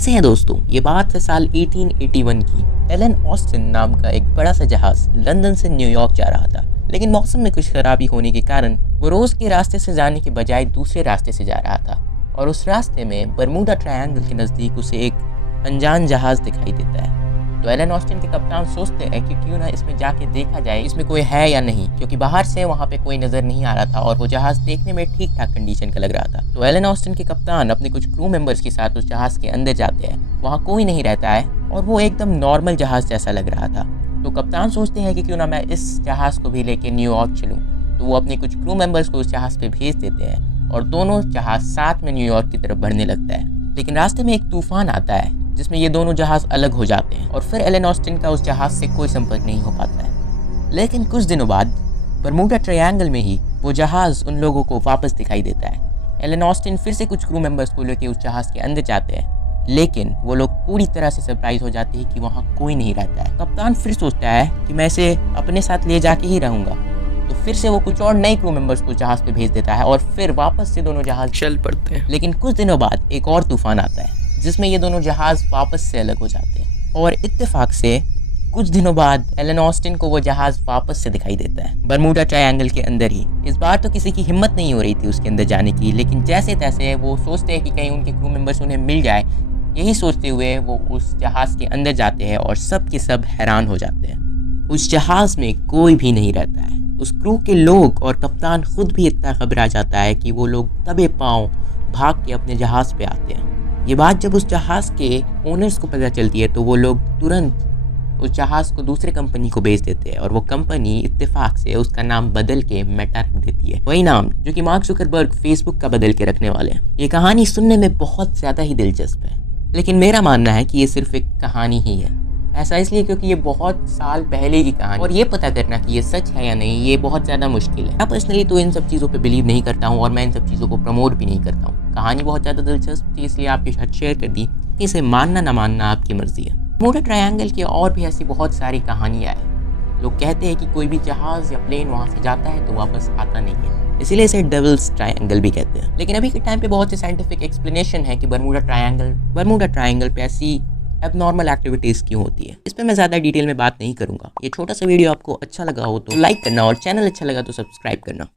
से है दोस्तों, ये बात है साल 1881 की। एलन ऑस्टिन नाम का एक बड़ा सा जहाज लंदन से न्यूयॉर्क जा रहा था, लेकिन मौसम में कुछ खराबी होने के कारण वो रोज के रास्ते से जाने के बजाय दूसरे रास्ते से जा रहा था और उस रास्ते में बरमूडा ट्रायंगल के नज़दीक उसे एक अनजान जहाज दिखाई देता है। तो एलन ऑस्टिन के कप्तान सोचते हैं कि क्यों ना इसमें जाके देखा जाए इसमें कोई है या नहीं, क्योंकि बाहर से वहाँ पे कोई नज़र नहीं आ रहा था और वो जहाज देखने में ठीक ठाक कंडीशन का लग रहा था। तो एलन ऑस्टिन के कप्तान अपने कुछ क्रू मेंबर्स के साथ उस जहाज के अंदर जाते हैं। वहाँ कोई नहीं रहता है और वो एकदम नॉर्मल जहाज जैसा लग रहा था। तो कप्तान सोचते हैं कि क्यों ना मैं इस जहाज को भी लेके न्यूयॉर्क चलूँ। तो वो अपने कुछ क्रू मेंबर्स को उस जहाज पे भेज देते हैं और दोनों जहाज साथ में न्यूयॉर्क की तरफ बढ़ने लगता है। लेकिन रास्ते में एक तूफान आता है जिसमें ये दोनों जहाज अलग हो जाते हैं और फिर एलन ऑस्टिन का उस जहाज से कोई संपर्क नहीं हो पाता है। लेकिन कुछ दिनों बाद बरमूडा ट्रायंगल में ही वो जहाज उन लोगों को वापस दिखाई देता है। एलन ऑस्टिन फिर से कुछ क्रू मेंबर्स को लेकर उस जहाज के अंदर जाते हैं, लेकिन वो लोग पूरी तरह से सरप्राइज हो जाते हैं कि वहाँ कोई नहीं रहता है। कप्तान फिर सोचता है कि मैं इसे अपने साथ ले जाके ही रहूँगा। तो फिर से वो कुछ और नए क्रू मेंबर्स को जहाज पे भेज देता है और फिर वापस से दोनों जहाज चल पड़ते हैं। लेकिन कुछ दिनों बाद एक और तूफान आता है जिसमें ये दोनों जहाज वापस से अलग हो जाते हैं और इत्तेफाक से कुछ दिनों बाद एलन ऑस्टिन को वो जहाज वापस से दिखाई देता है बरमूडा ट्रायंगल के अंदर ही। इस बार तो किसी की हिम्मत नहीं हो रही थी उसके अंदर जाने की, लेकिन जैसे तैसे वो सोचते हैं कि कहीं उनके क्रू मेंबर्स उन्हें मिल जाए। यही सोचते हुए वो उस जहाज के अंदर जाते हैं और सब के सब हैरान हो जाते हैं। उस जहाज में कोई भी नहीं रहता है। उस क्रू के लोग और कप्तान खुद भी इतना घबरा जाता है कि वो लोग दबे पांव भाग के अपने जहाज पे आते हैं। ये बात जब उस जहाज के ओनर्स को पता चलती है तो वो लोग तुरंत उस जहाज को दूसरे कंपनी को बेच देते हैं और वो कंपनी इत्तेफाक से उसका नाम बदल के मेटा रख देती है, वही नाम जो कि मार्क जुकरबर्ग फेसबुक का बदल के रखने वाले हैं। ये कहानी सुनने में बहुत ज़्यादा ही दिलचस्प है, लेकिन मेरा मानना है कि ये सिर्फ एक कहानी ही है। ऐसा इसलिए क्योंकि ये बहुत साल पहले की कहानी और ये पता करना कि ये सच है या नहीं ये बहुत ज़्यादा मुश्किल है। मैं पर्सनली तो इन सब चीज़ों पे बिलीव नहीं करता हूँ और मैं इन सब चीज़ों को प्रमोट भी नहीं करता हूँ। कहानी बहुत ज़्यादा दिलचस्प थी इसलिए आपके साथ शेयर कर दी। इसे मानना ना मानना आपकी मर्जी है। बरमूडा ट्रायंगल की और भी ऐसी बहुत सारी कहानियाँ हैं। लोग कहते हैं कि कोई भी जहाज़ या प्लेन वहाँ से जाता है तो वापस आता नहीं है, इसीलिए इसे डेविल्स ट्रायंगल भी कहते हैं। लेकिन अभी के टाइम पे बहुत से साइंटिफिक एक्सप्लेनेशन है कि बरमूडा ट्रायंगल पे ऐसी एबनॉर्मल एक्टिविटीज़ क्यों होती है। इस पर मैं ज़्यादा डिटेल में बात नहीं करूँगा। ये छोटा सा वीडियो आपको अच्छा लगा हो तो लाइक करना और चैनल अच्छा लगा तो सब्सक्राइब करना।